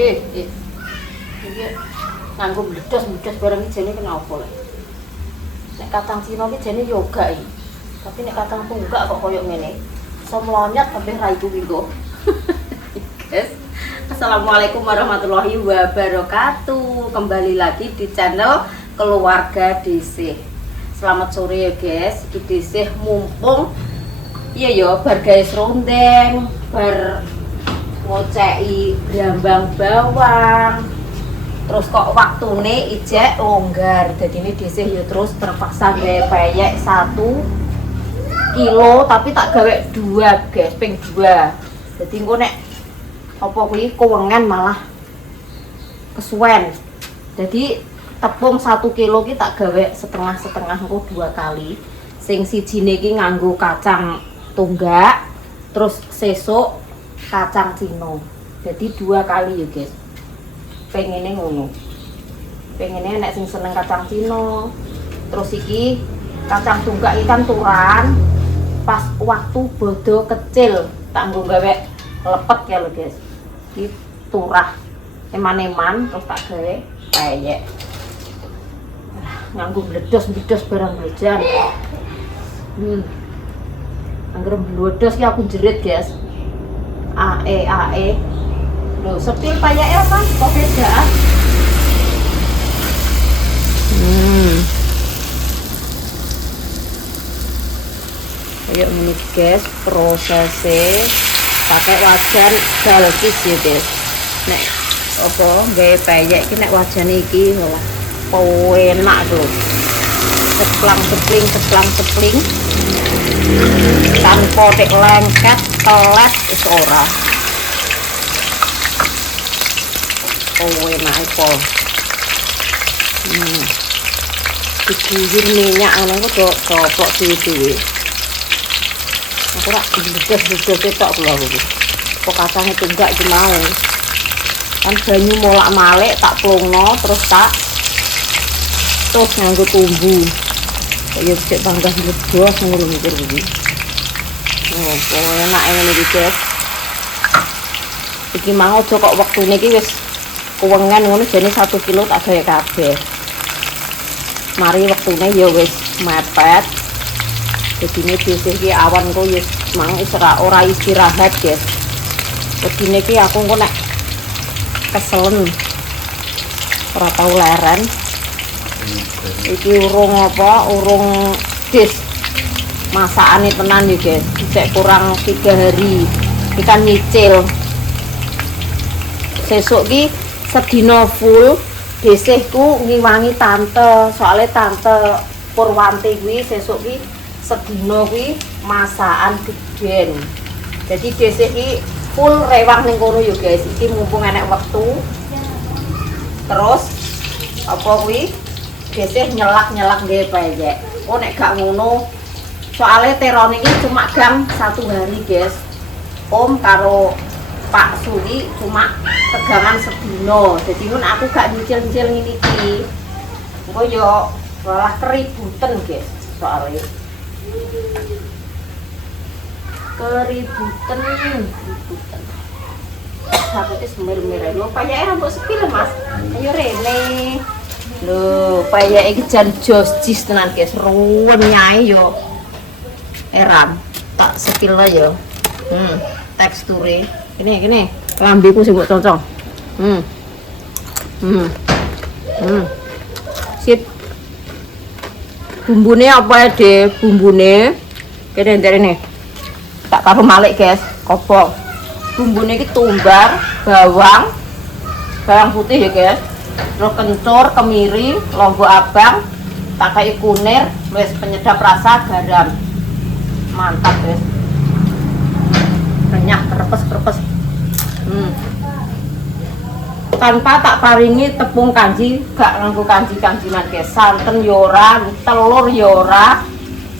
Iki nganggo bledos bareng iki jane kenapa lek. Nek kacang Cina iki jane yoga iki. Tapi nek kacang tunggak kok koyo ngene. Iso mlonyot kabeh ra iku minggu. Guys, assalamualaikum warahmatullahi wabarakatuh. Kembali lagi di channel Keluarga DC. Selamat sore ya guys. Iki DC mumpung iya ya bar guys rondeng, bar ngoceki brambang bawang. Terus kok waktune ijek longgar. Dadine DC ya terus terpaksa gawe peyek 1 kilo tapi tak gawe 2 guys, ping 2. Jadi engko nek apa kuwi kewengan malah kesuwen. Jadi tepung 1 kilo ki tak gawe setengah-setengah engko 2 kali. Sing sijine iki nganggo kacang tunggak, terus sesuk kacang Cina. Jadi 2 kali ya guys. Pengennya ngono. Pengennya nek sing seneng kacang Cina. Terus iki kacang tunggak ikan turan. Pas waktu bodo kecil tak nggo gawe lepet ya lho guys. Iki turah eman-eman terus tak gawe peyek. Nganggo bledos barang jajan. Angger bledos ki aku jerit guys. AE. Loh, sepil payake apa? Kok beda? Ayo ini guys, prosesnya pakai wajan galkis ya guys. Nek apa gawe peyek iki nek wajan iki malah enak tuh. Ceplang-cepling tanpa tek lengket teles wis ora. Enak pol. Diguyur minyak ngono kok coplok dhewe-dhewe. Aku rak bledos ketok kula iki. Kok kacange tunggak iki mau. Kan banyu molak-malik tak plungno terus nganggo tumbu. Ya cek bangga bledos ngono mikir iki. Oh, enak ngene iki, guys. Iki mau aja kok wektune iki wis kewengan ngono jane 1 kilo tak gawe kabeh. Mari wektune ya wis mepet. Dadine dhisik iki awan ku wis mang ora istirahat, guys. Dadine iki aku engko nek keselen ora tau leren. Iki urung dis masakane tenan ya, guys. Cek kurang 3 hari. Iki kan nyicil. Sesuk ki sedina full desihku ngiwangi tante, soalnya tante Purwanti kuwi sesuk ki sedina kuwi masakan geden. Jadi desih ki full rewang ning kono yo guys. Iki mumpung enek wektu. Terus apa kuwi desih nyelak-nyelak gawe peyek. Oh nek gak ngono soalnya terone iki cuma gang 1 hari guys. Om karo Pak Suri cuma tegangan sedino. Jadi nun aku gak nyicil-nyicil ngene iki. Engko yo malah keributan, guys. Soalnya keributan. Aku wis mir-mir lho, payake rambut sepil, Mas. Ayo rene. Lho, payake iki jan jis tenan, guys. Ruwen nyae yo. Eram. Tak sepil ae yo. Teksture gini lambeku sing mbok concong. Sip. Bumbune apa ya, Dek? Bumbune kene ndarene. Tak taruh malik, guys. Kobong. Bumbune iki tumbar, bawang putih ya, guys. Terus kencur, kemiri, lombok abang, tak kai kunir, wis penyedap rasa, garam. Mantap, guys. Renyah krepes. Tanpa tak paringi tepung kanji, gak nganggo kanji-kanjinan guys. Santen yora, telur yora.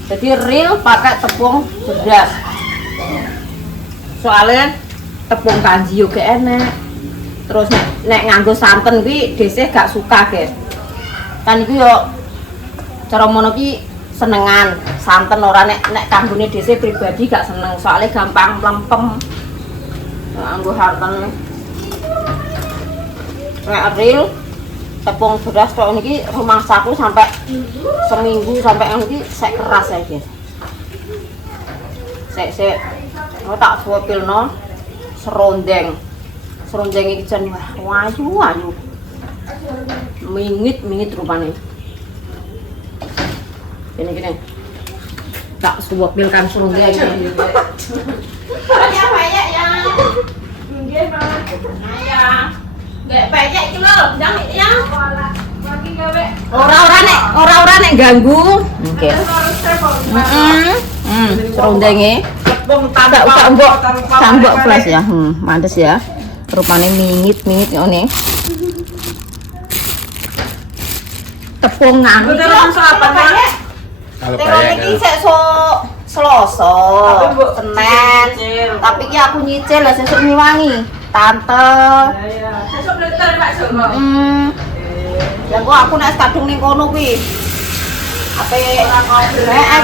Jadi real pakai tepung beras. Soalnya tepung kanji juga enak. Terus nek nganggo santen kuwi dhisik gak suka guys. Kan iku yo cara mono ki senengan santen ora nek kanggone dhisik pribadi gak seneng soalnya gampang mlempem. Nganggo santen nek real tepung beras tok niki rumah saku sampai seminggu sampai niki sek keras ya guys. Sek tak suapilno serondeng. Serondeng iki jan wayu. Mingit rupane. Gini. Tak suapilkan serondeng. Banyak ya. Nggih, Mas. Ya. Nggak payek iki lho, ndang ya. Ora nek ganggu. Oke. Serondenge. Tambok flash ya. Mantes ya. Rupane mingit ngene. Tepungan. Betul langsung apa, Pak? Kalau iki sik Selasa, Senin. Tapi ki aku nyicil lah sesuk ngiwangi. Tante. Ya. Sesuk nyetel Pak Joko. Ya kok aku nek kadung ning kono kuwi. Ape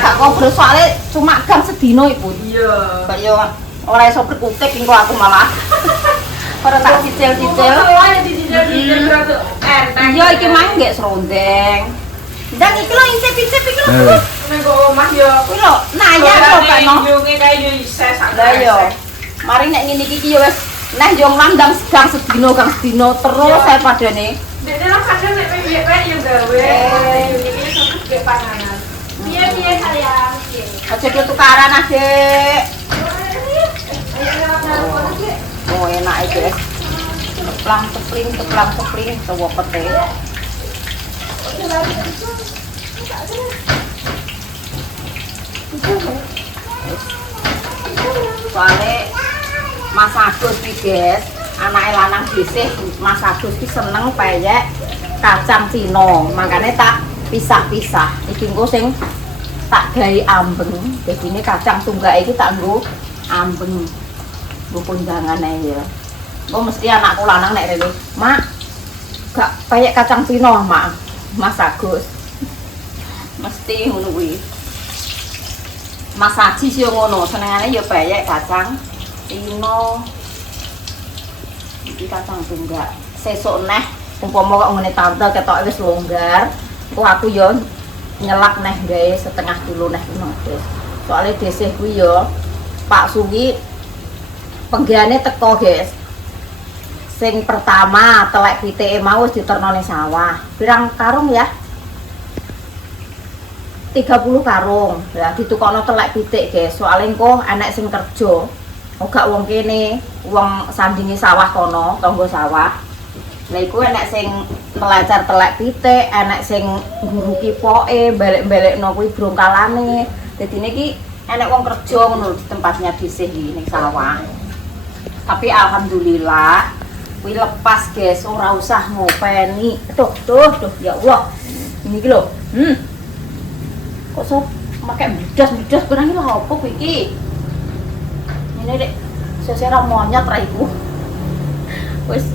gak ngobrol soalnya cuma gang sedino iku. Iya. Kok yo ora iso berkutik engko aku malah. Ora tak cicil-cicil. Iya iki mang nggih serondeng. Dan iki lho incip-incip iki lho. Nek omah yo. Kuwi lho nayang kok kan. Yunge kae yo isih sak. Lah yo. Mari nek ngene iki yo wis neh yo nglandang gang sedino terus saya padane. Nek nek kadang nek piyek yo gawe. Iki sampe gek panganan. Piye sayang? Aja tukaran Adik. Oh enak iki guys. Teplang tepling tuwa pete. Soalnya Mas Agus iki guys, anake lanang dhisik Mas Agus iki seneng peyek kacang Cina. Makane tak pisah-pisah. Iki engko sing tak gawe ambeng. Dadine kacang tunggak iki tak nggo ambeng. Nggo kondangan ae ya. Oh mesti anakku lanang nek rene. Mak, gak peyek kacang Cina, Mak. Mas Agus. Mesti ngono kuwi. Mas Haji sih ngono, senengane ya peyek kacang Cina. Iki kacang tunggak. Sesuk neh umpama kok ngene tante ketok wis longgar, kok aku yo nyelak neh gawe setengah kilo neh ngono, Guys. Soale desih kuwi yo Pak Sugi penggaane teko, Guys. Sing pertama telek pitike mau wis diterno ning sawah. Pirang karung ya? 30 karung. Ya ditukokno telek pitik, Guys. Soale engko enek sing kerja. Ora wong kene, wong sandinge sawah kono, tangga sawah. Lah iku enek sing pelajar telek pitik, enek sing nguruki poke, balik-balikno kuwi brongkalane. Dadine iki enek wong kerja ngono di tempatnya dhisik iki ning sawah. Tapi alhamdulillah kuwi lepas, Guys, ora usah ngopeni. Tuh, ya Allah. Ini iki lho. Kok so make blas-blas kurang iki lho opo kuwi iki? Ini Dek, sesera monyet ra iku. Wis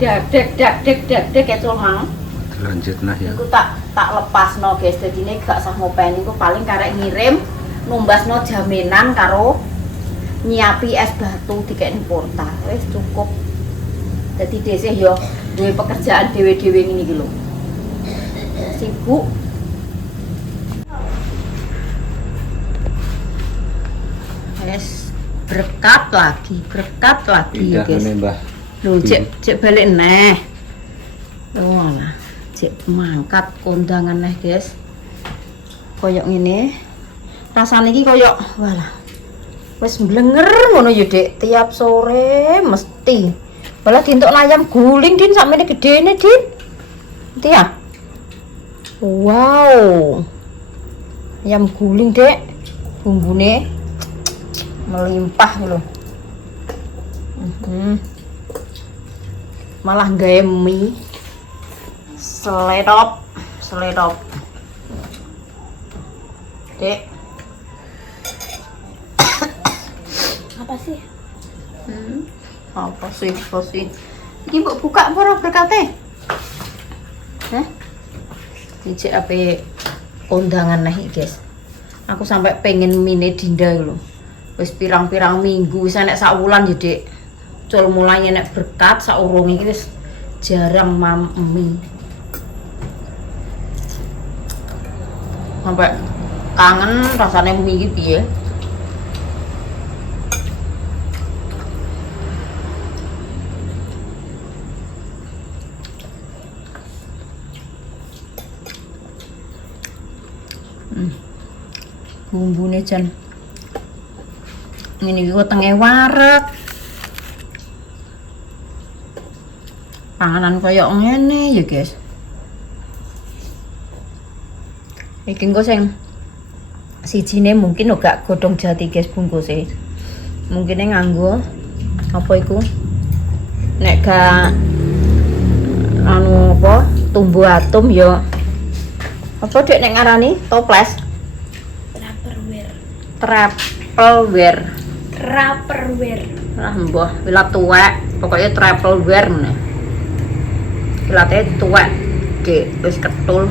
dak kecul mang. Lanjut nah ya. Iku tak lepasno, Guys. Dadine gak usah ngopeni, iku paling karek ngirim numbasno jaminan karo nyiapi es batu dikene portal. Wis cukup. Jadi desih yo duwe pekerjaan dhewe-dhewe ngene iki lho. Sibuk. Wes berkat lagi ya guys. Lho cek balik neh. Oh alah, cek mangkat kondangan neh guys. Koyok ngene. Rasane iki koyok walah. Wes mblenger ngono ya Dik, tiap sore mesti. Malah dintuk ayam guling Din sakmene gedene Din. Ngerti ya? Wow. Ayam guling, Dek. Bumbune melimpah lho. Malah gawe mie seledop. Dek. Apa sih? Apa sih? Iki mbok buka apa ora berkate? Hah? Dicek ape kondangan nih, guys. Aku sampai pengen mine Dinda lho. Wis pirang-pirang minggu wis enek sak wulan ya, Dik. Cul mulai nek berkat saurunge iki wis jarang mie. Sampai kangen rasanya mie iki piye. Bumbune jan ngene iki wetenge wareg. Panganan kaya ngene ya, guys. Iki engko sing sijine mungkin gak godhong jati, guys, bungkuse. Mungkin nganggo apa iku? Nek gak anu apa? Tumbuh atom ya. Apa dek nek ngarani? Toples. Tupperware. Lah mbah, wilat tuwek, pokoknya Tupperware meneh. Wilate tuwek, Dik, wis ketul.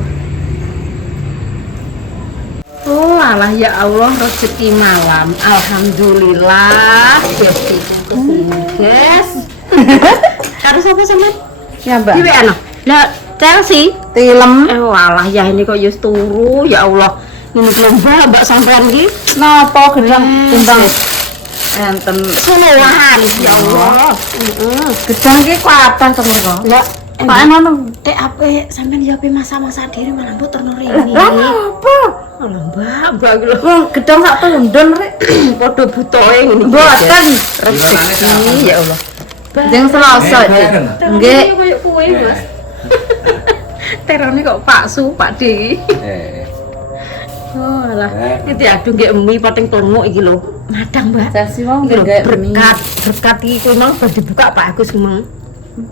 Oh, alah ya Allah, rezeki malam. Alhamdulillah, siap kesini, guys. Karo sapa sampean? Ya, Mbak. Iki ana. Lah, Chelsea, Tilem. Walah ya ini kok yus turu, ya Allah. Ini lomba Mbak sampean iki. Napa gedang timbang Enten solohan ya Allah. gedang ki kuatan to kok. Ya, Pak anu Dek ape sampean ya ape masa-masa diri malah mbok terno rene. apa? Alah Mbak iki lho. Wong gedang sak tundun rek. Padha butoe ngene. Mboten. Rezeki ya Allah. Jeng Selasa. Nggih. Kayak kowe, Mas. Terone kok paksu, Pak D. Oh alah, iki aduh nggih mie pating tongo iki lho. Madang, Mbak. Chelsea wong Iki lho, nggih berkat iki kuwi mang badhe dibuka Pak Agus mang.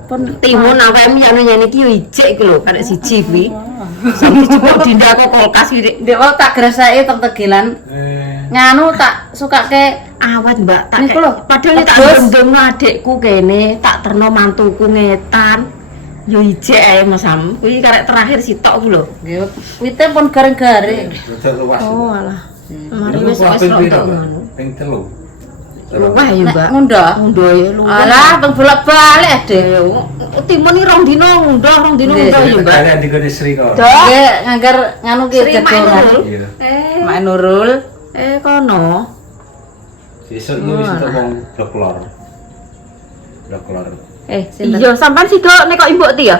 Pun timun awake anu nyene iki yo ijik iki lho, karek siji kuwi. Sampe cepet dinda kok kulkas iki. Ndek wong tak greseki tertegilan. Nganu tak sukake Awet Mbak, tak niku lho, padahal tak ndongno adikku kene, tak terno mantuku ngetan. Yo ijik ae Mas Sam. Kuwi karek terakhir sitok ku lho. nggih wite pun garing-garing. Oh alah. Mari wis rotok ngono. Ping 3. Wah ya Mbak. Ngundah. Ngundah ya lu. Alah ping bolak-balik Dek. Timun iki rong dino ngundah ya Mbak. Ada di kene Sri kok. Nggih ngangger nganu ki Sri gedongan. Mainul. Iya. Mak Nurul. Kono. Sesuk iki wis entuk wong blok-blor. Blok-blor. Sinten? Iya, sampean sido nek kok imbok ti ya?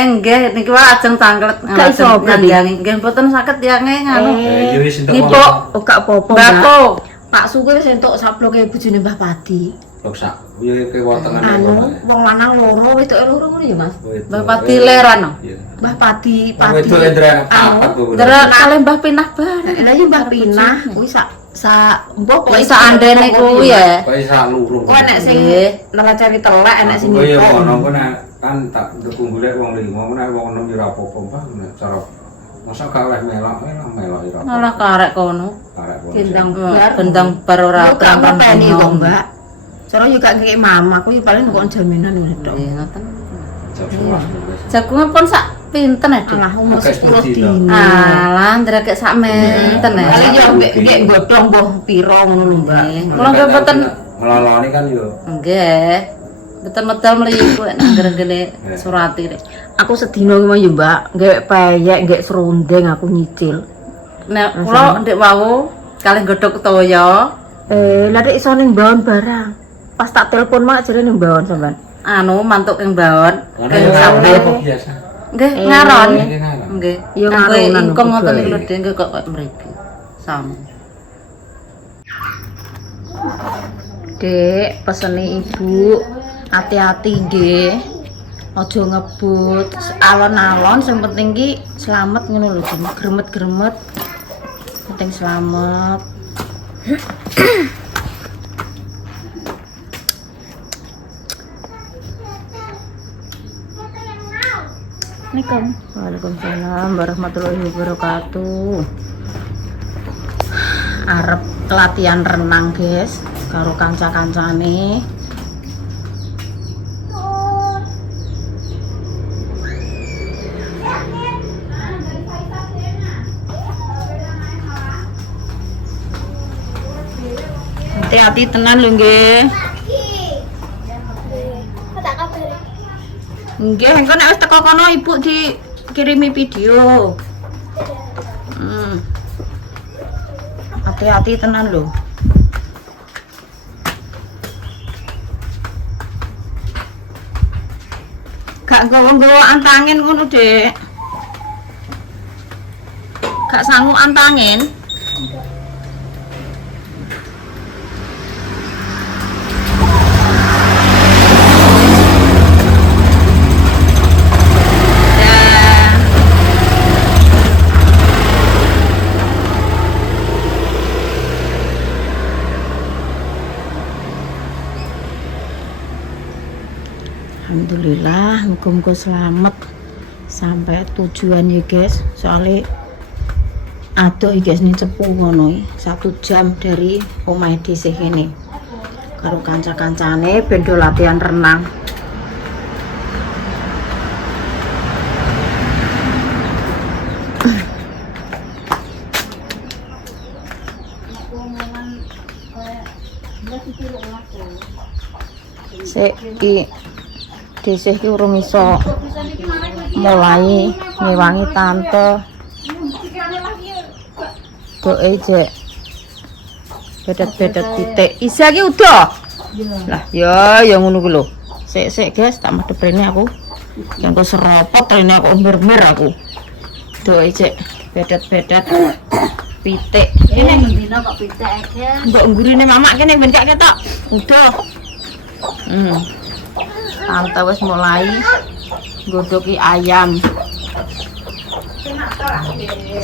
Nggih niki wae ajeng cangklet Gak iso, berarti? nggih mboten saged tiange nganu. Ya wis entuk Iki wong Pok, oh gak apa-apa. Mbak. Bako. Pak Suku wis entuk saploke bojone Mbah Padi. blok sak. Ya ke wotengan. Anu, wong lanang loro, wedoke loro ngono ya, Mas. Bapak Dileran. Iya. Mbah Padi, Padi. Padi. Itu lendra papat kok. Terus kali Mbah pinah bareng. Lah ya Mbah Pinah, kuwi sak mbok Kok iso andene kuwi ya. Kok isa lurung. Kok enek sing Nggih. neracari telek, enek sing Oh iya nyipok. ngono ku nek kan tak ndukung golek wong 5, nek wong 6 ya ora apa-apa, Mbah. Nek cara masa gak oleh melok ya. Malah karek kono. Karek kono. Gendang bar. Bentang bar ora Ora terang peni kok, Mbak. Cara yo gak ngeki mama, kuwi paling kok jaminan ngono tok. Nggih ngoten. Jam 11. Jagungan pun sak pinten ya, Dik? Alah umur Akeh 10 dino. dino. Alah, ndrake sak menten ya. Paling yo nggih godhong mbah pira ngono lho, Mbak. Nggih. Kula nggih mboten Ngeloloni kan yo. nggih. Mboten medal mriku nek nggene surati rek. Aku sedina ki mah yo, Mbak, ngewek peyek, ngewek serundeng aku nyicil. Nek kula ndek wau kalih godhog toya, Lah nek iso ning mbawon barang. Pas tak telepon mak jare ning mbawon sampean. anu mantuk keng bawon, Ana keng yo sampe. biasa. Nggih, ngaron. Nggih, ngaron. Nggih. Yo Kanggo ngaronan ingkung ngoten betul. niku lho, Dik, nggih kok mriki. Sama. Dek, pesene ibu, hati-hati nggih. Aja ngebut, alon-alon sing penting ki slamet ngono lho, gremet-gremet. Penting slamet. Assalamualaikum. Waalaikumsalam warahmatullahi wabarakatuh. Arep latihan renang, guys, karo kanca-kancane. Hati-hati tenan lho nggih. Nggih, engko nek wis teko kono ibu dikirimi video. Hati-hati tenan lho. Gak nggawa antangin ngono, Dek. Gak sanggup antangin. Alhamdulillah, muga-muga selamat sampai tujuan ya guys. Soalnya aduh ya guys, ini cepu ngono 1 jam dari omahe dhisik ini. Karo kanca-kancane bendo latihan renang. Seki dhisik ki urung iso mulai ngewangi tante. Doe jek bedet-bedet titik. Isa ki udah. Lah ya ngono ku lho. Sik guys, tak madhep rene aku. Yang kok seropot rene aku mir-mir aku. Doe jek bedet-bedet pitik. Ini mendina kok pitik aja. Mbok nggurine mamak kene ben gak ketok. Udah. Tante wis mulai nggodhoki ayam.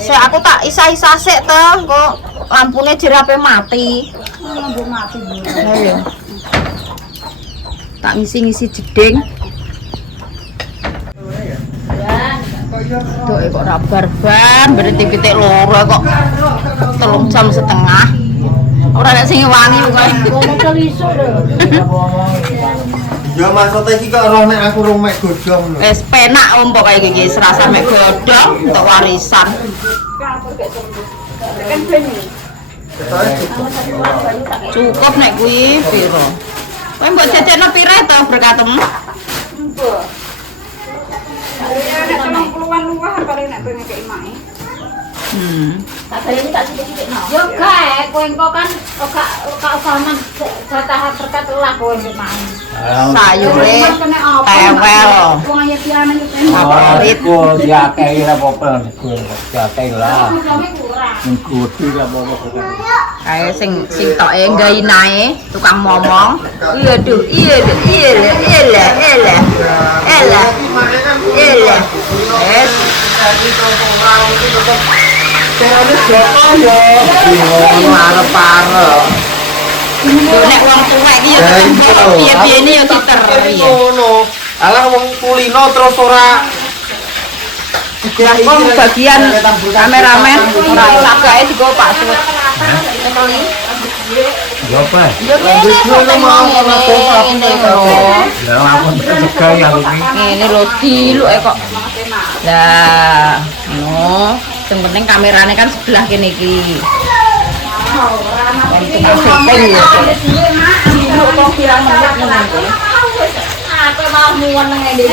Aku tak isa-isa sik to, kok lampune jerape mati. Lampu mati. Ayo. Tak ngisi-ngisi jeding. Duh, kok ora barban, berarti pitik loro kok 3 jam setengah. Ora nek sing wangi kok. Modal iso lho. Ya maksudnya iki kok roh nek aku rung mek godhong lho. Wis penak om pokoke iki serasa mek godhong untuk warisan. Kan beni. Cukup nek kuwi piro? Kowe mbok jajakno pire to berkatem? Mbok. Ya nek 30-an luwih paling nek pengen kei mae. Tak bayani tak sithik-sithik no. Yo gae, kowe engko kan ora usaman jatah berkat lah kowe mae. Sayure tewel. Wong ayo piana yo Favorit. Ku diakei lah apa diakei lah. kurang. Ngikuti lah apa. Kae sing toke gainae tukang momong. Iya duh, iya lah. Wes. Terus joko yo. Arep-arep. Nek wong tuwek iki ya piye-piyene ya diter. Ngono. Alah wong kulino terus ora Kok bagian kameramen ora lagake digo Pak Suwet. Ya apa? Yo ngene mau ngene lho. Ya aku tegak ya iki. Ngene lho diluke kok. Lah, no. Sing penting kamerane kan sebelah kene iki. Syuting ya. Diluk kok pirang menit ngene iki. Aku mau muwon nang ngene.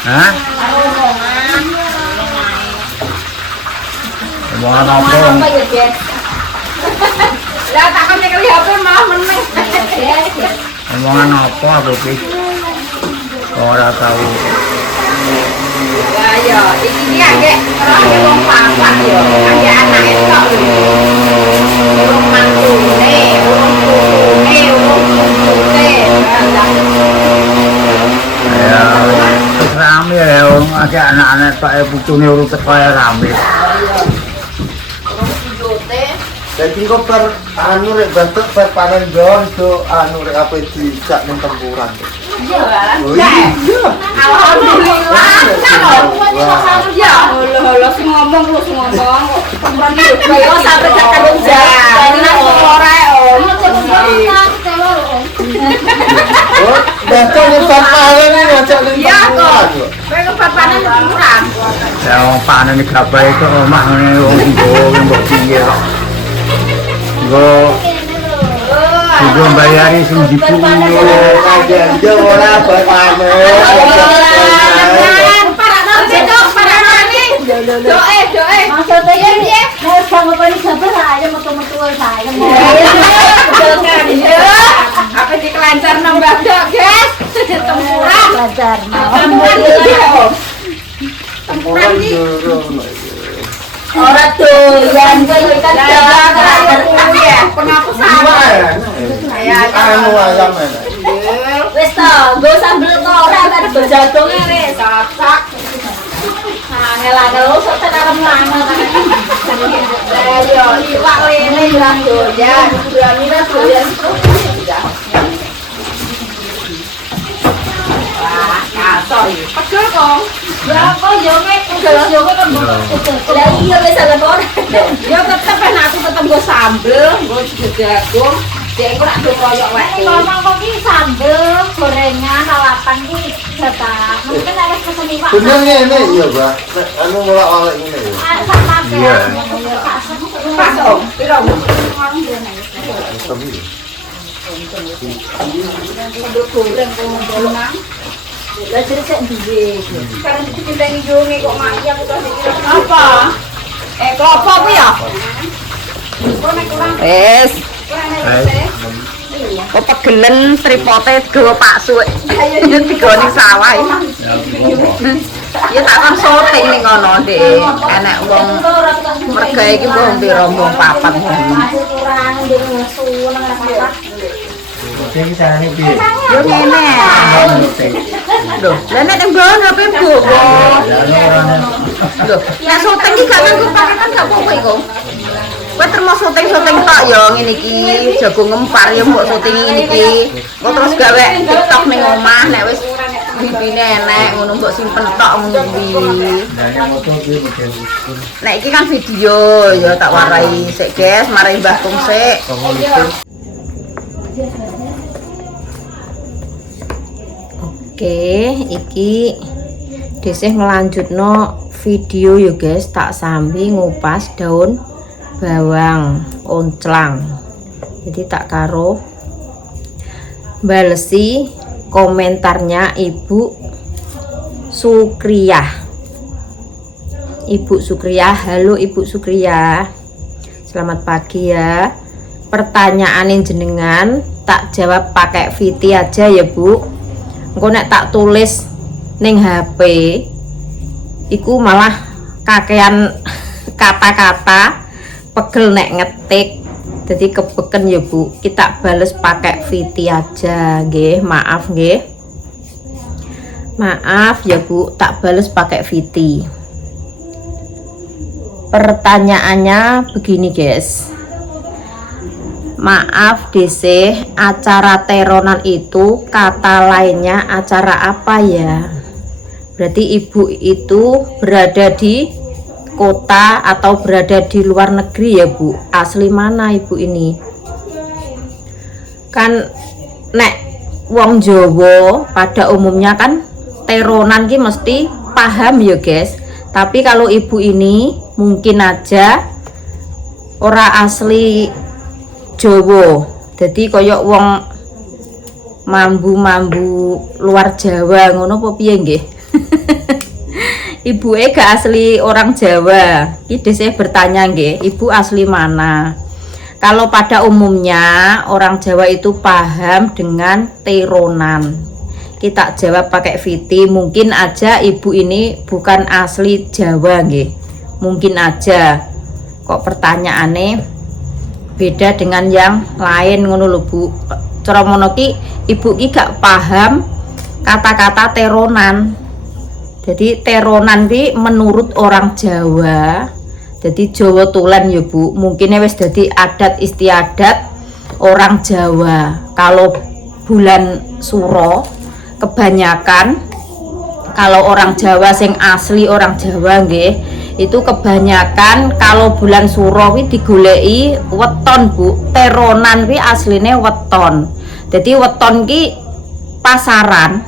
Hah? Omongan apa? Lah tak kan nyekeli HP malah meneng. Omongan apa aku iki? Ora tahu. Lah ya, iki agek wong papat ya. Agek anake tok lho. Wong mantune, wong putune, wong putune. Ya, terus rame ya, agak anak-anak pak pucune urut teko ya rame. Jadi kok per anu rek bentuk per panen don do anu rek apa dijak ning tempuran. Iya lah. Oh iya. Alhamdulillah. Ya. Halo sing ngomong lu sing ngomong. Tempuran iki Kowe sampe gak tanggung jawab. Ini ora om. Oh, baca nih paparan ini baca nih. Iya kok. Kowe kepapanan kurang. Ya wong panen iki gawe itu omah ngene wong mbok pinggir. Nggo bayari sing dipungi. Aja ora paparan. Doe. Maksudnya piye? Nek sama kali sabar aja metu-metu saya. Apa sih kelancar nambah dok, guys? Tempuran. Kelancar. Tempuran jero. Ora doyan kowe kan ya. Penghapusan. Anu ayam enak. Wis to, nggo sambel to ora kan jagonge wis cocok. Angel-angel sok tenan mangan kan. Yo iwak lele ora doyan, doyan doyan. Wah, kasar. Pegel kok. Lah kok yo mek yo kan. Lah iya wis ala ora. Yo tetep enak aku tetep nggo sambel, nggo jagung. Dek ora do koyo wae. Ngomong kok iki sambel, gorengan, lalapan iki jatah. Mungkin ada pesen iwak. Bener ngene ya, Mbak. Anu ngolak-olak ngene ya. Sama Iya. Pas om, piro? Lah jadi sik duwe. Sekarang dicintai jonge kok mati aku terus iki. Apa? Klopo ku ya? Wes. Oh pegelen tripote gawa Pak Suwek. Ya digoni sawah. Ya tak kon syuting ning kono, Dik. Enek wong merga iki mbok piro mbok papat. Sing sarane piye? Yo ngene. Lho, lah nek nang nggon HP bobo. Lho, nek syuting iki gak nganggo paketan gak apa-apa iku. Kowe terus syuting-syuting tok ya ngene iki, jagung ngempar ya mbok syuting ngene iki. Kok terus gawe TikTok ning omah nek wis bibine enek ngono mbok simpen tok ngono kuwi. Nek iki kan video ya tak warai sik guys, mari Mbah Tung sik. Oke, iki desih ngelanjutno video ya guys, tak sambi ngupas daun bawang onclang. Jadi tak karo balesi komentarnya Ibu Sukriyah. Ibu Sukriyah, halo Ibu Sukriyah. Selamat pagi ya. Pertanyaan jenengan tak jawab pakai Viti aja ya Bu. Engko nek tak tulis ning HP iku malah kakean kata-kata, pegel nek ngetik. Jadi kebeken ya Bu. Kita bales pakai Viti aja nggih. Maaf nggih. Maaf ya Bu, tak bales pakai Viti. Pertanyaannya begini guys. Maaf DC, acara teronan itu kata lainnya acara apa ya? Berarti ibu itu berada di kota atau berada di luar negeri ya Bu? Asli mana ibu ini? Kan nek wong Jawa pada umumnya kan teronan ki mesti paham ya guys. Tapi kalau ibu ini mungkin aja ora asli Jawa, jadi koyok wong mambu-mambu luar Jawa ngono apa piye nggih? Ibu gak asli orang Jawa. Iki saya bertanya nggih, ibu asli mana? Kalau pada umumnya orang Jawa itu paham dengan teronan. Kita jawab pakai Viti, mungkin aja ibu ini bukan asli Jawa nggih. Mungkin aja. Kok pertanyaannya beda dengan yang lain ngono lho Bu. Cara ngono ki ibu ki gak paham kata-kata teronan. Jadi teronan ki menurut orang Jawa, jadi Jawa tulen ya Bu. Mungkin wis dadi adat istiadat orang Jawa. Kalau bulan Suro kebanyakan kalau orang Jawa sing asli orang Jawa nggih itu kebanyakan kalau bulan suro kuwi digoleki weton Bu. Teronan kuwi asline weton. Jadi weton ki pasaran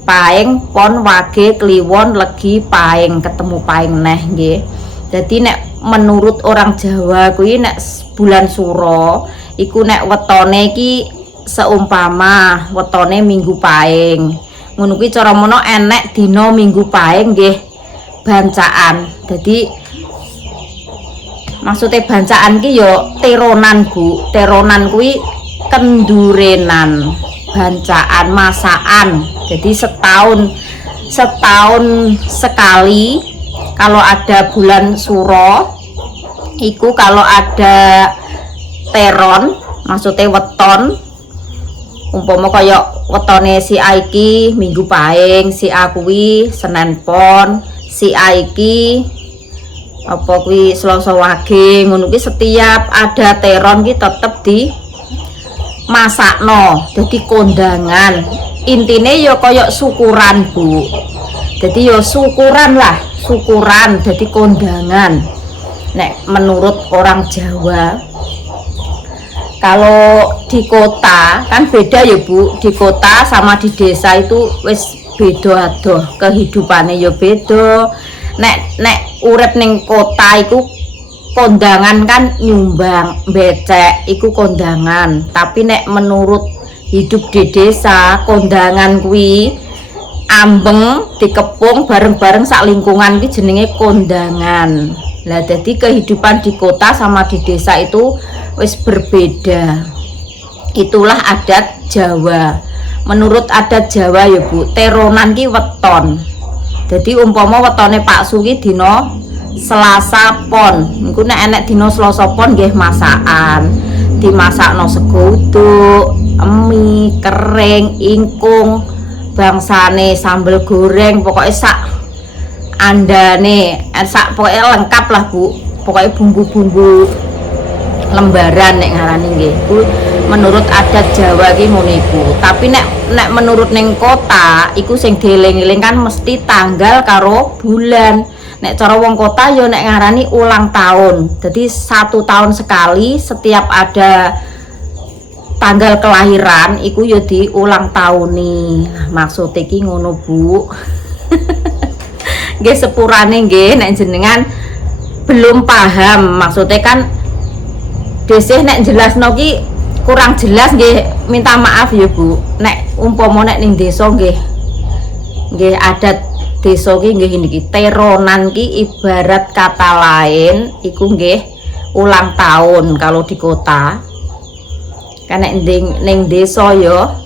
paing pon wage kliwon legi paing ketemu paing neh nggih. Jadi nek menurut orang Jawa kuwi nek bulan suro iku nek wetone ki seumpama wetone minggu paing. Ngono kuwi cara mono enek dina minggu paing nggih bancaan. Jadi maksudnya bancaan ki yo teronan Bu. Teronan kuwi kendurenan, bancaan, masaan. Jadi setahun sekali kalau ada bulan suro iku kalau ada teron maksudnya weton umpama kaya wetone si A iki minggu paing, si A kuwi Senin pon, si A iki apa kuwi Selasa wage, ngono kuwi setiap ada teron ki tetep di masakno. Jadi kondangan. Intine ya kaya syukuran Bu. Jadi ya syukuran lah, syukuran jadi kondangan. Nek menurut orang Jawa. Kalau di kota kan beda ya Bu. Di kota sama di desa itu wis beda adoh, kehidupannya ya beda. Nek urip ning kota itu kondangan kan nyumbang, becek iku kondangan. Tapi nek menurut hidup di desa, kondangan kuwi ambeng dikepung bareng-bareng sak lingkungan kuwi jenenge kondangan. Lah jadi kehidupan di kota sama di desa itu wis berbeda. Itulah adat Jawa. Menurut adat Jawa ya Bu, teronan ki weton. Jadi umpama wetone Pak Su ki dina Selasa pon. Niku nek enek dina Selasa pon nggih masakan. Dimasakno sego uduk, emi, kering, ingkung, bangsane sambel goreng, pokoknya sak andane, sak pokoknya lengkap lah Bu. Pokoknya bumbu-bumbu lembaran nek ngarani nggih. Menurut adat Jawa ki ngono iku. Tapi nek menurut ning kota iku sing dieling-eling kan mesti tanggal karo bulan. Nek cara wong kota yo nek ngarani ulang tahun. Jadi 1 tahun sekali setiap ada tanggal kelahiran iku yo diulang tahuni. Nah, maksud iki ngono Bu. Nggih sepurane nggih nek jenengan belum paham maksudnya kan desih nek jelasno ki kurang jelas nggih minta maaf ya Bu. Nek umpama nek ning desa nggih adat desa ki nggih niki teronan ki ibarat kata lain iku nggih ulang tahun kalau di kota. Kan ning desa ya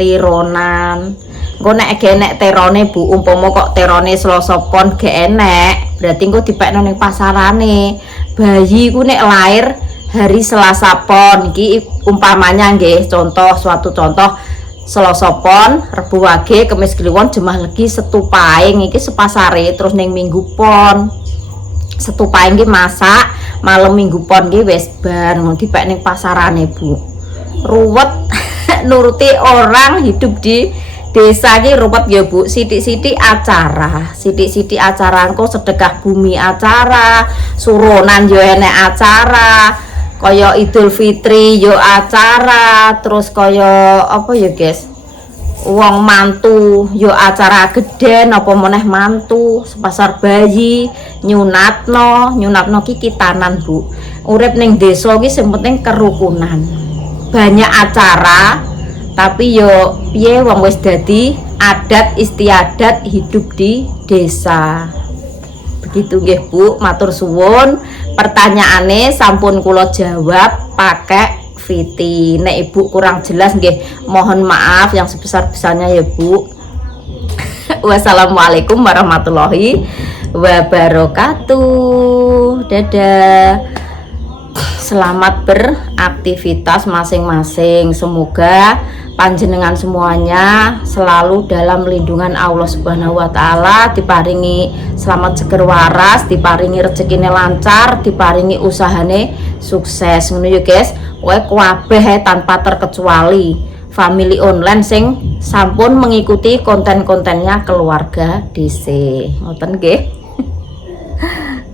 teronan. Engko nek enek terone Bu, umpama kok terone Selasa pon gak enek, berarti engko dipekno ning pasarane. Bayi ku nek lair hari Selasa pon iki umpamanya nggih suatu contoh Selasa pon, Rebu wage, Kemis kliwon, Jemah legi, Setu paing iki sepasare terus ning Minggu pon. Setu paing iki masak, malam Minggu pon iki wis bar ngono dipek ning pasarane Bu. Ruwet nuruti orang hidup di desa ki ruwet ya Bu. Sithik-sithik acara, sithik-sithik acara engko sedekah bumi acara, suronan yo enek acara, kaya Idul Fitri yo acara, terus kaya apa ya guys, wong mantu yo acara gede, apa meneh mantu sepasar bayi nyunatno ki kitanan Bu. Urip ning desa ki sing penting kerukunan, banyak acara tapi yo piye wong wis dadi adat istiadat hidup di desa. Begitu nggih Bu, matur suwun. Pertanyaane sampun kula jawab pakai Viti. Nek Ibu kurang jelas nggih mohon maaf yang sebesar-besarnya ya Bu. Wassalamualaikum warahmatullahi wabarakatuh. Dadah. Selamat beraktivitas masing-masing. Semoga panjenengan semuanya selalu dalam lindungan Allah Subhanahu wa taala, diparingi selamat seger waras, diparingi rezekine lancar, diparingi usahane sukses. Ngono ya guys. Kowe kabeh tanpa terkecuali family online sing sampun mengikuti konten-kontennya keluarga DC. Ngoten nggih.